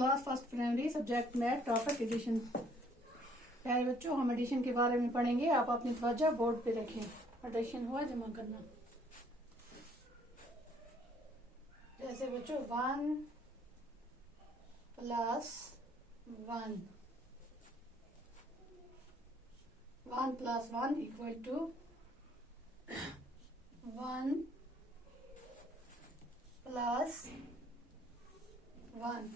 Class first primary subject math topic addition. प्यारे बच्चों, हम एडिशन के बारे में पढ़ेंगे। आप अपनी तवज्जो बोर्ड पे रखें। एडिशन हुआ जमा करना। जैसे बच्चों 1 + 1 1 + 1 = 1 + 1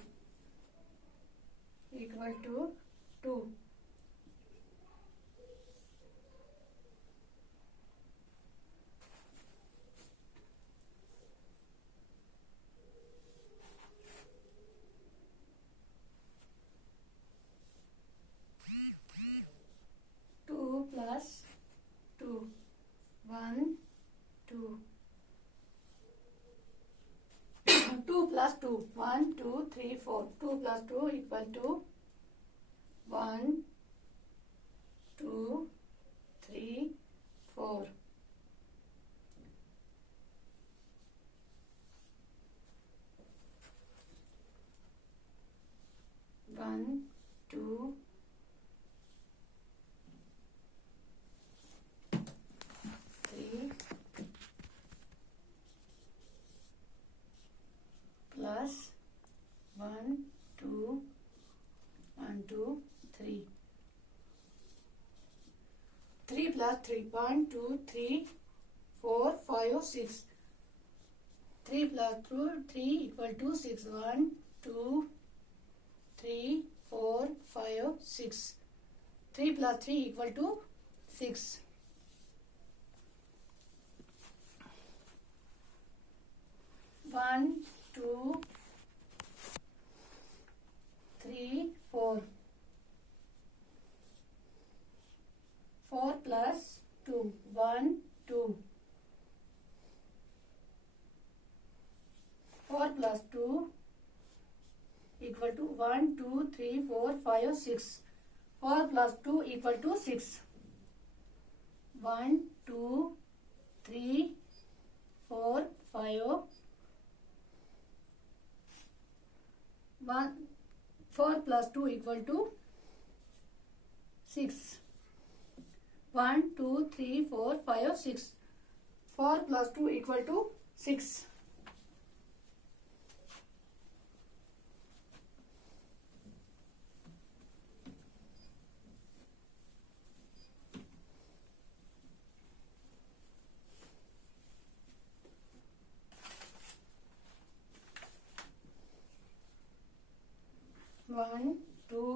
= 2। 2 + 2 1 2 2 + 2 1 2 3 4 2 + 2 = 1 2 3 4 1 2 3 plus 1 2 1 2 3 3 + 3 1 2 3 4 5 6 3 + 2 3 = 6 1 2 3 4 5 6 3 + 3 = 6 1 2 3 4 4 + 2 1 2 4 + 2 = 1 2 3 4 5 6 4 + 2 = 6 1 2 3 4 5 1 4 + 2 = 6 1 2 3 4 5 6 4 + 2 = 6 1 2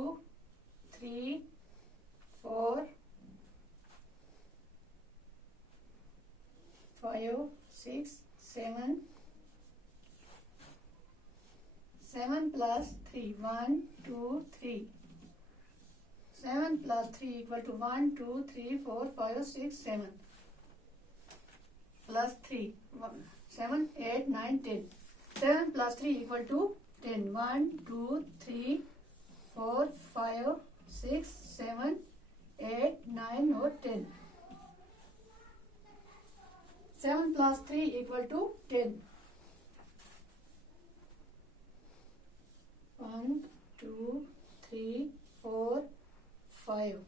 3 4 5 6 7 7 + 3 1 2 3 7 + 3 = 1 2 3 4 5 6 7 + 3 7 8 9 10 7 + 3 = 10 1 2 3 4 5 6 7 8 9 or 10 7 + 3 = 10 1 2 3 4 5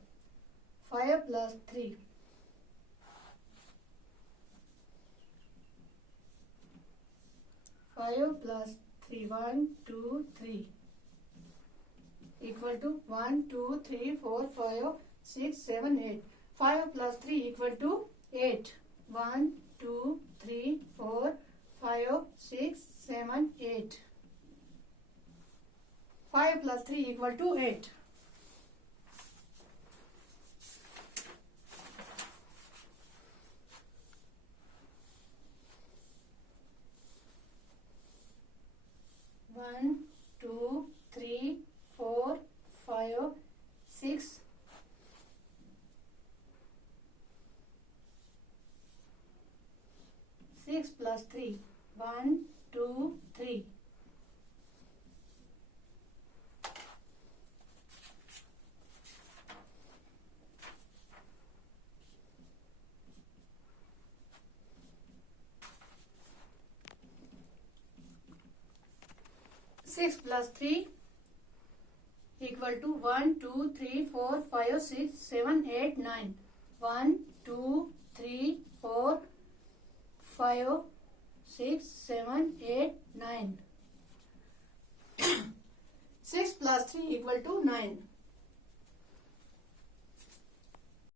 5 + 3 5 + 3 1 2 3 = 1 2 3 4 5 6 7 8 5 + 3 = 8 1 2 3 4 5 6 7 8 5 + 3 = 8 1 2 3 4 5 6 6 + 3 1 2 3 6 + 3 equal to 1, 2, 3, 4, 5, 6, 7, 8, 9. 1, 2, 3, 4, 5, 6, 7, 8, 9. 6 plus 3 equal to 9.